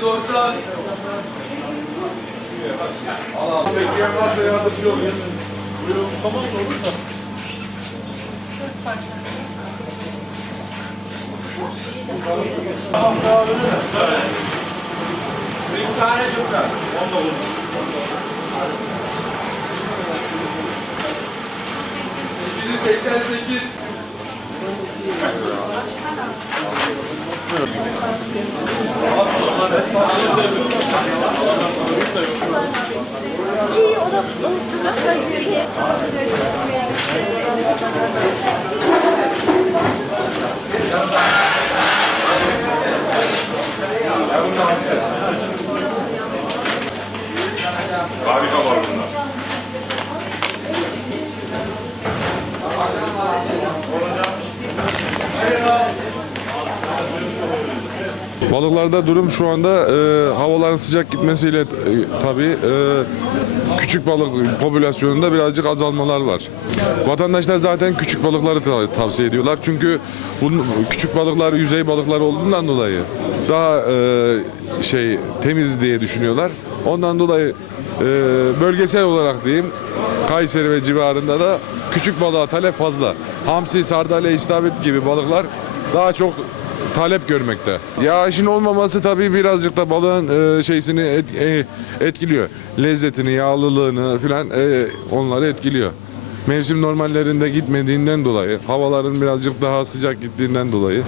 90. Allah bekleyen varsa yardımcı olun. Buyurun. Tamam mı olur da? Tamam devam edelim. Beş tane cümle. On da olur. 888 İyi sırasına göre. Balıklarda durum şu anda e, havaların sıcak gitmesiyle e, tabii e, küçük balık popülasyonunda birazcık azalmalar var. Vatandaşlar zaten küçük balıkları ta- tavsiye ediyorlar. Çünkü bu küçük balıklar yüzey balıklar olduğundan dolayı daha e, şey temiz diye düşünüyorlar. Ondan dolayı e, bölgesel olarak diyeyim Kayseri ve civarında da küçük balığa talep fazla. Hamsi, sardalya, istavrit gibi balıklar daha çok talep görmekte. Yağışın olmaması tabii birazcık da balığın e, şeysini et- e, etkiliyor. Lezzetini, yağlılığını filan e, onları etkiliyor. Mevsim normallerinde gitmediğinden dolayı, havaların birazcık daha sıcak gittiğinden dolayı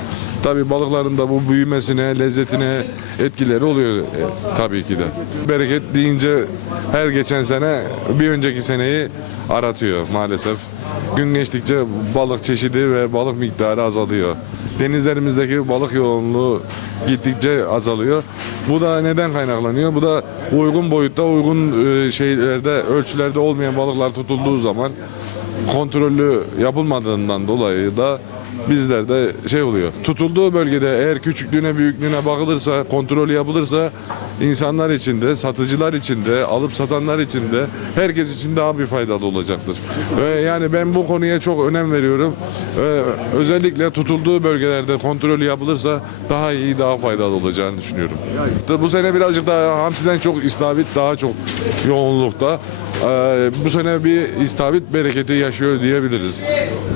tabii balıkların da bu büyümesine, lezzetine etkileri oluyor e, tabii ki de. Bereket deyince her geçen sene bir önceki seneyi aratıyor maalesef. Gün geçtikçe balık çeşidi ve balık miktarı azalıyor. Denizlerimizdeki balık yoğunluğu gittikçe azalıyor. Bu da neden kaynaklanıyor? Bu da uygun boyutta, uygun e, şeylerde, ölçülerde olmayan balıklar tutulduğu zaman kontrollü yapılmadığından dolayı da bizlerde şey oluyor. Tutulduğu bölgede eğer küçüklüğüne büyüklüğüne bakılırsa, kontrolü yapılırsa insanlar için de, satıcılar için de, alıp satanlar için de herkes için daha bir faydalı olacaktır. Yani ben bu konuya çok önem veriyorum. Ve özellikle tutulduğu bölgelerde kontrolü yapılırsa daha iyi, daha faydalı olacağını düşünüyorum. Bu sene birazcık daha hamsiden çok istavrit daha çok yoğunlukta. Ee, bu sene bir istavrit bereketi yaşıyor diyebiliriz.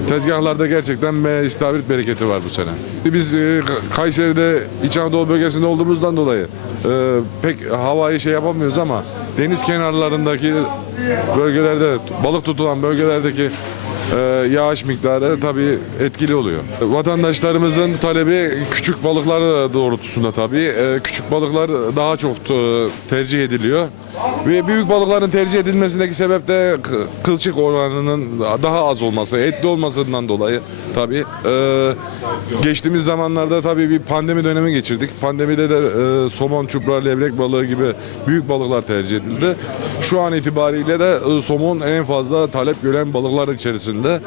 Tezgahlarda gerçekten bir istavrit bereketi var bu sene. Biz e, Kayseri'de İç Anadolu bölgesinde olduğumuzdan dolayı e, pek havayı şey yapamıyoruz ama deniz kenarlarındaki bölgelerde balık tutulan bölgelerdeki e, yağış miktarı tabii etkili oluyor. Vatandaşlarımızın talebi küçük balıklar doğrultusunda tabii. Küçük balıklar daha çok tercih ediliyor. Ve büyük balıkların tercih edilmesindeki sebep de kılçık oranının daha az olması, etli olmasından dolayı tabii. E, geçtiğimiz zamanlarda tabii bir pandemi dönemi geçirdik. Pandemide de e, somon, çupra, levrek balığı gibi büyük balıklar tercih edildi. Şu an itibariyle de e, somon en fazla talep gören balıklar içerisinde.